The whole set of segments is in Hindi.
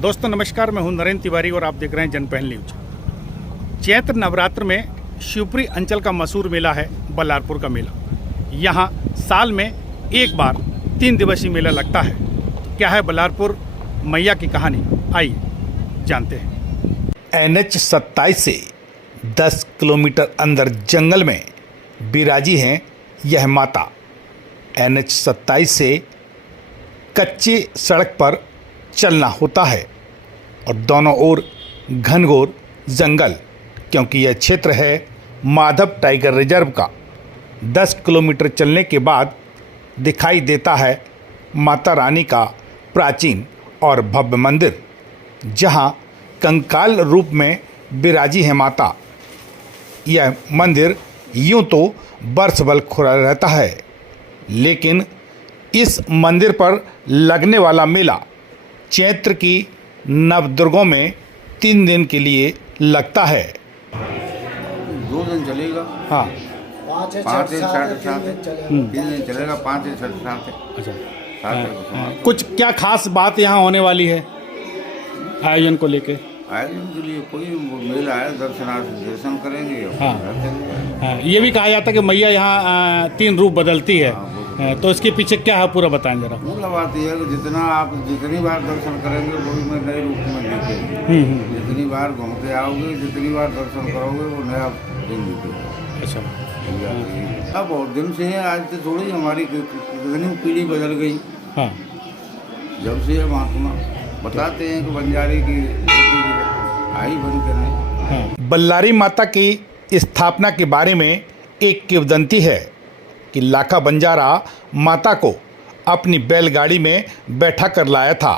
दोस्तों नमस्कार, मैं हूं नरेंद्र तिवारी और आप देख रहे हैं जनपहल न्यूज। चैत्र नवरात्र में शिवपुरी अंचल का मशहूर मेला है बल्लारपुर का मेला। यहां साल में एक बार 3 दिवसीय मेला लगता है। क्या है बल्लारपुर मैया की कहानी, आइए जानते हैं। NH 27 से 10 किलोमीटर अंदर जंगल में बिराजी हैं यह माता। NH 27 से कच्ची सड़क पर चलना होता है और दोनों ओर घनघोर जंगल, क्योंकि यह क्षेत्र है माधव टाइगर रिजर्व का। 10 किलोमीटर चलने के बाद दिखाई देता है माता रानी का प्राचीन और भव्य मंदिर, जहां कंकाल रूप में बिराजी है माता। यह मंदिर यूं तो वर्ष भर खुला रहता है, लेकिन इस मंदिर पर लगने वाला मेला चैत्र की नवदुर्गों में 3 दिन के लिए लगता है। 2 दिन चलेगा। हाँ, 5 दिन 3 दिन चलेगा। 5 दिन 7 अच्छा। 7 तक कुछ क्या खास बात यहाँ होने वाली है आयोजन को लेके? आयोजन के लिए कोई मेला है, दर्शन करेंगे। हाँ, ये भी कहा जाता है कि मैया यहाँ 3 रूप बदलती है, तो इसके पीछे क्या है पूरा बताएं जरा। मूल बात यह है कि जितनी बार दर्शन करेंगे वो भी मैं नए रूप में दिखेगी। जितनी बार घूम के आओगे, जितनी बार दर्शन करोगे, वो नया दिन दिखेगा। अच्छा। अब बहुत दिन से है, आज से थोड़ी हमारी कितनी पीढ़ी बदल गई। हाँ, जब से महात्मा बताते हैं कि बंजारी की आई बन के नहीं। हाँ। बल्लारी माता की स्थापना के बारे में एक किंवदंती है कि लाखा बंजारा माता को अपनी बैलगाड़ी में बैठा कर लाया था।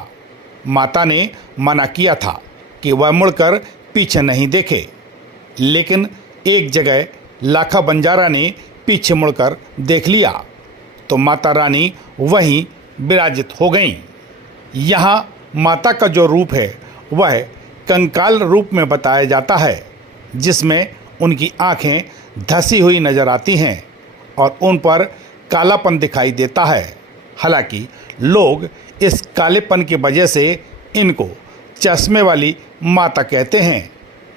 माता ने मना किया था कि वह मुड़कर पीछे नहीं देखे, लेकिन एक जगह लाखा बंजारा ने पीछे मुड़कर देख लिया तो माता रानी वहीं विराजित हो गईं। यहाँ माता का जो रूप है वह कंकाल रूप में बताया जाता है, जिसमें उनकी आँखें धसी हुई नजर आती हैं और उन पर कालापन दिखाई देता है। हालांकि लोग इस कालेपन की वजह से इनको चश्मे वाली माता कहते हैं,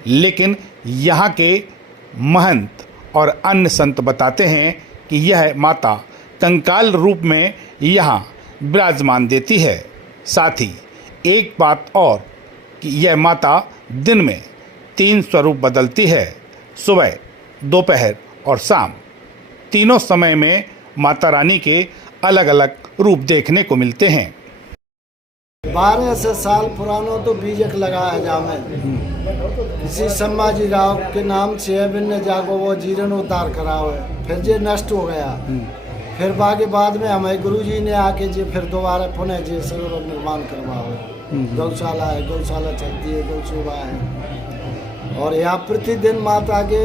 लेकिन यहाँ के महंत और अन्य संत बताते हैं कि यह माता कंकाल रूप में यहाँ विराजमान देती है। साथ ही एक बात और कि यह माता दिन में 3 स्वरूप बदलती है, सुबह, दोपहर और शाम। तीनों समय में माता रानी के अलग अलग रूप देखने को मिलते हैं। 12 से साल पुरानो तो बीजक लगाया जामे किसी संभाजी राव के नाम से बिन्ने जागो वो जीर्णोद्धार कराओ, फिर जे नष्ट हो गया। फिर बाकी बाद में हमारे गुरुजी ने आके जी फिर दोबारा पुनः जी सरोवर निर्माण करवाओ। गौशाला है, गौशाला चलती है, गौसेवा है। और यहाँ प्रतिदिन माता के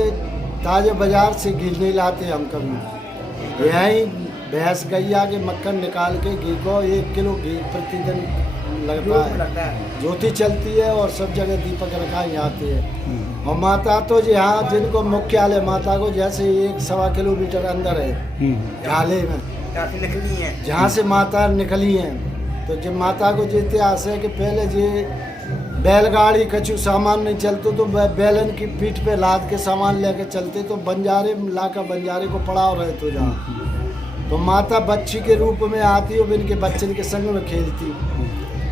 ताजे बाजार से घी नहीं लाते हम कभी। यहीं भैंस गैया के मक्खन निकाल के घी को 1 किलो घी प्रतिदिन लगता है। ज्योति चलती है और सब जगह दीपक रखा आते हैं। और माता तो यहाँ जिनको मुख्यालय माता को जैसे 1-1.25 किलोमीटर अंदर है झाले में, जहाँ से माता निकली हैं। तो जब माता को जो इतिहास है कि पहले जो बैलगाड़ी कछु सामान नहीं चलते तो बैलन की पीठ पे लाद के सामान लेके चलते, तो बंजारे लाका बंजारे को पड़ाव रहे तो जहाँ तो माता बच्ची के रूप में आती और इनके बच्चन के संग में खेलती।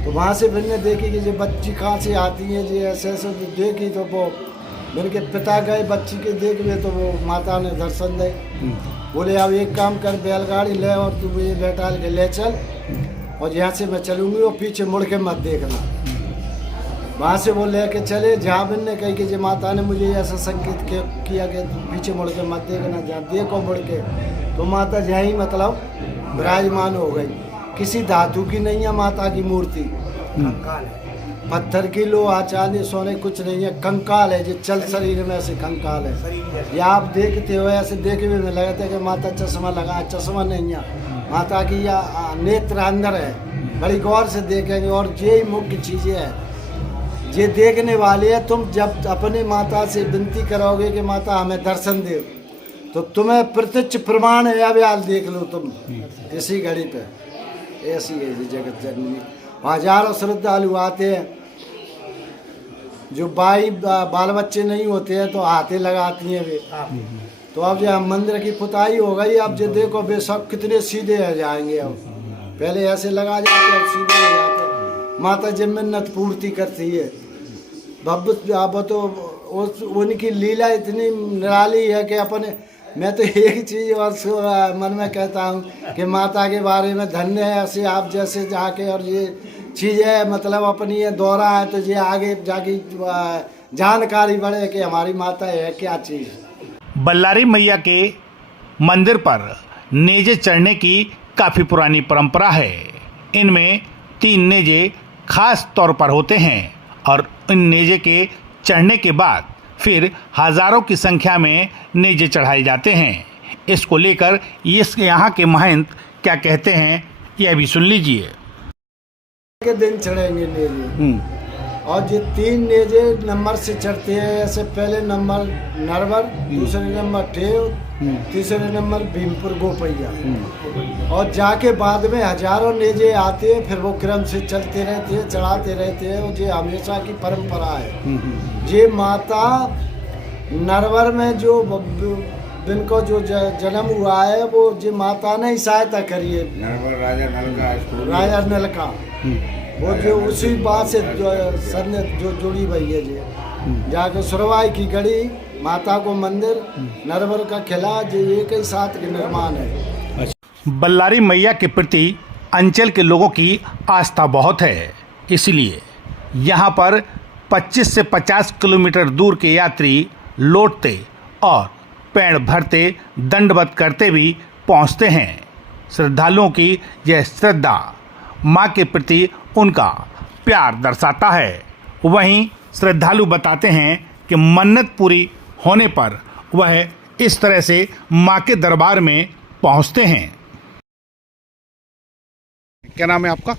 तो वहाँ से फिर ने देखी कि जो बच्ची कहाँ से आती है, जी ऐसे ऐसे देखी तो वो इनके पिता गए बच्ची के देख लिए तो वो माता ने दर्शन दे। बोले अब एक काम कर, बैलगाड़ी ले और तू मुझे बैठा के ले चल, और यहाँ से मैं चलूँगी और पीछे मुड़ के मत देखना। वहाँ से वो लेके चले जहाँ बिन ने कही कि जी माता ने मुझे ऐसा संकेत किया कि पीछे मुड़ के मत देखना, जहाँ देखो मुड़ के तो माता जहाँ ही मतलब विराजमान हो गई। किसी धातु की नहीं है माता की मूर्ति, पत्थर की, लोहा चांदी सोने कुछ नहीं है, कंकाल है जो चल शरीर में ऐसे कंकाल है। ये आप देखते हो ऐसे देखे हुए में लगता है कि माता चश्मा लगा, चश्मा नहीं है। माता की या नेत्र अंदर है, बड़ी गौर से देखेंगे। और यही मुख्य चीज़ें हैं ये देखने वाले हैं। तुम जब अपने माता से विनती करोगे कि माता हमें दर्शन दे, तो तुम्हें प्रत्यक्ष प्रमाण है। अब यार देख लो तुम इसी घड़ी पे, ऐसी है जगत जननी। हजारों श्रद्धालु आते हैं जो बाई बाल बच्चे नहीं होते हैं तो हाथे लगाती हैं वे। तो अब जो मंदिर की पुताई हो गई, अब जो देखो वे सब कितने सीधे हो जाएंगे। अब पहले ऐसे लगा जाते, अब सीधे हो जाते। माता जी मिन्नत पूर्ति करती है। भव्य अब तो उनकी लीला इतनी निराली है कि अपने, मैं तो एक चीज़ और मन में कहता हूँ कि माता के बारे में धन्य है ऐसे आप जैसे जाके, और ये चीज़ें मतलब अपनी ये दौरा है तो ये आगे जाके जानकारी बढ़े कि हमारी माता है क्या चीज़। बल्लारी मैया के मंदिर पर नेजे चढ़ने की काफ़ी पुरानी परंपरा है। इनमें 3 नेजे खास तौर पर होते हैं और इन नेजे के चढ़ने के बाद फिर हजारों की संख्या में नेजे चढ़ाए जाते हैं। इसको लेकर यहाँ के महंत क्या कहते हैं यह भी सुन लीजिए। के दिन चढ़ेंगे नेजे, और जो 3 नेजे नंबर से चढ़ते हैं, ऐसे पहले नंबर नरवर, दूसरे नंबर टेव, तीसरे नंबर भीमपुर गोपैया, और जाके बाद में हजारों नेजे आते हैं। फिर वो क्रम से चलते रहते हैं, चढ़ाते रहते हैं। और ये हमेशा की परंपरा है। ये माता नरवर में जो जिनको जो जन्म हुआ है वो जी माता ने ही सहायता करी है। नरवर राजा नल का वो जो उसी बात से सरने जो जुड़ी हुई है जी। जाके सुरवाई की गढ़ी माता को मंदिर नरवर का किला जो एक ही साथ के निर्माण है। बल्लारी मैया के प्रति अंचल के लोगों की आस्था बहुत है, इसलिए यहाँ पर 25 से 50 किलोमीटर दूर के यात्री लौटते और पैर भरते दंडवत करते भी पहुँचते हैं। श्रद्धालुओं की यह श्रद्धा माँ के प्रति उनका प्यार दर्शाता है। वहीं श्रद्धालु बताते हैं कि मन्नत पूरी होने पर वह इस तरह से माँ के दरबार में पहुँचते हैं। क्या नाम है आपका?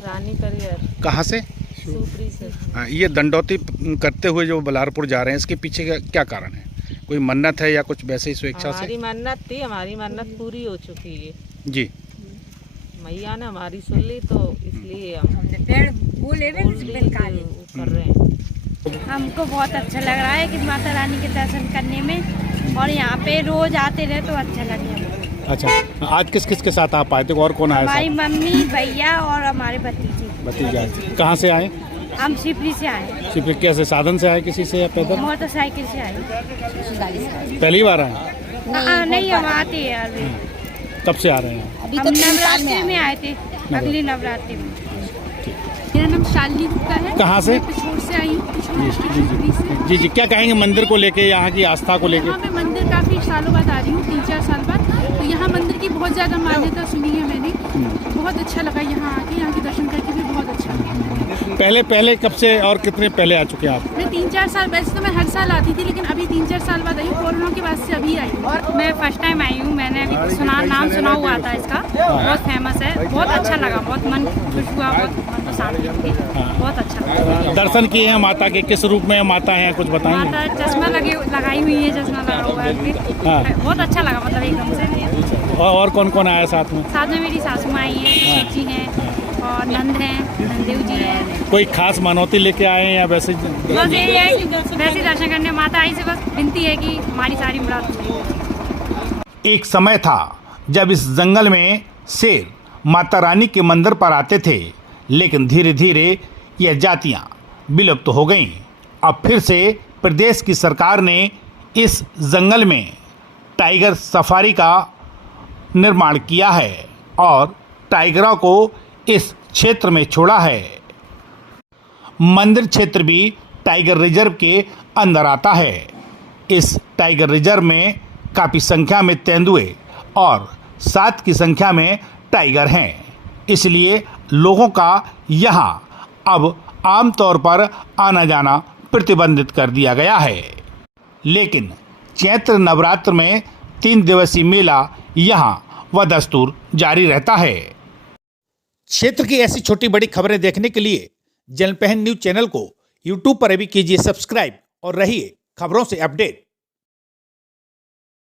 रानी करियर। कहाँ से? सुपरी से। ये दंडौती करते हुए जो बल्लारपुर जा रहे हैं, इसके पीछे क्या कारण है? कोई मन्नत है या कुछ वैसे ही स्वेच्छा से? हमारी मन्नत थी, हमारी मन्नत पूरी हो चुकी है जी। मैया ने हमारी सुन ली तो इसलिए हम पेड़ बोले कर रहे हैं। हमको बहुत अच्छा लग रहा है कि माता रानी के दर्शन करने में, और यहाँ पे रोज आते रहे तो अच्छा लगे। अच्छा, आज किस किस के साथ आप आए थे और कौन आया? हमारी मम्मी, भैया और हमारे भतीजा। कहाँ से आए? हम शिवपुरी से आए। शिवपुरी कैसे, साधन से आए किसी से या पैदल? मोटरसाइकिल से आए। पहली बार आए? नहीं, हम आते हैं अभी। कब से आ रहे हैं? हम नवरात्रि में आए थे, अगली नवरात्रि में। मेरा नाम शालिनी गुप्ता है। कहाँ से? पिछोर से आई हूँ। जी जी, क्या कहेंगे मंदिर को लेके, यहाँ की आस्था को लेके? यहाँ मैं मंदिर काफ़ी सालों बाद आ रही हूँ, 3-4 साल बाद। तो यहाँ मंदिर की बहुत ज़्यादा मान्यता सुनी है मैंने। बहुत अच्छा लगा यहाँ आके, यहाँ के दर्शन करके भी बहुत अच्छा लगा। पहले कब से और कितने पहले आ चुके हैं आप? मैं 3-4 साल, वैसे तो मैं हर साल आती थी, लेकिन अभी 3-4 साल बाद आई हूँ। कोरोना के बाद से अभी आई हूँ। और मैं फर्स्ट टाइम आई हूँ। मैंने अभी नाम सुना हुआ था इसका, बहुत फेमस है। बहुत अच्छा लगा, बहुत मन खुश हुआ, बहुत मन को शांति मिली, बहुत अच्छा लगा। दर्शन किए हैं माता के, किस रूप में माता है कुछ बताएंगे? माता चश्मा लगाई हुई है, चश्मा लगा हुआ है। बहुत अच्छा लगा, मतलब एकदम से। और कौन कौन आया साथ में? साथ में मेरी सासू माँ आई है, ससुर जी हैं और नंद हैं, नंदेव जी हैं। कोई खास मनौती लेके आए हैं या वैसे? बस यही है कि वैसे दर्शन करने माता आई से बस विनती है कि हमारी सारी मुराद पूरी। एक समय था जब इस जंगल में शेर माता रानी के मंदिर पर आते थे, लेकिन धीरे धीरे यह जातियां विलुप्त हो गईं। अब फिर से प्रदेश की सरकार ने इस जंगल में टाइगर सफारी का निर्माण किया है और टाइगरों को इस क्षेत्र में छोड़ा है। मंदिर क्षेत्र भी टाइगर रिजर्व के अंदर आता है। इस टाइगर रिजर्व में काफ़ी संख्या में तेंदुए और 7 की संख्या में टाइगर हैं, इसलिए लोगों का यहाँ अब आमतौर पर आना जाना प्रतिबंधित कर दिया गया है। लेकिन चैत्र नवरात्र में 3 दिवसीय मेला यहाँ वदस्तूर जारी रहता है। क्षेत्र की ऐसी छोटी बड़ी खबरें देखने के लिए जनपहन न्यूज चैनल को यूट्यूब पर भी कीजिए सब्सक्राइब और रहिए खबरों से अपडेट।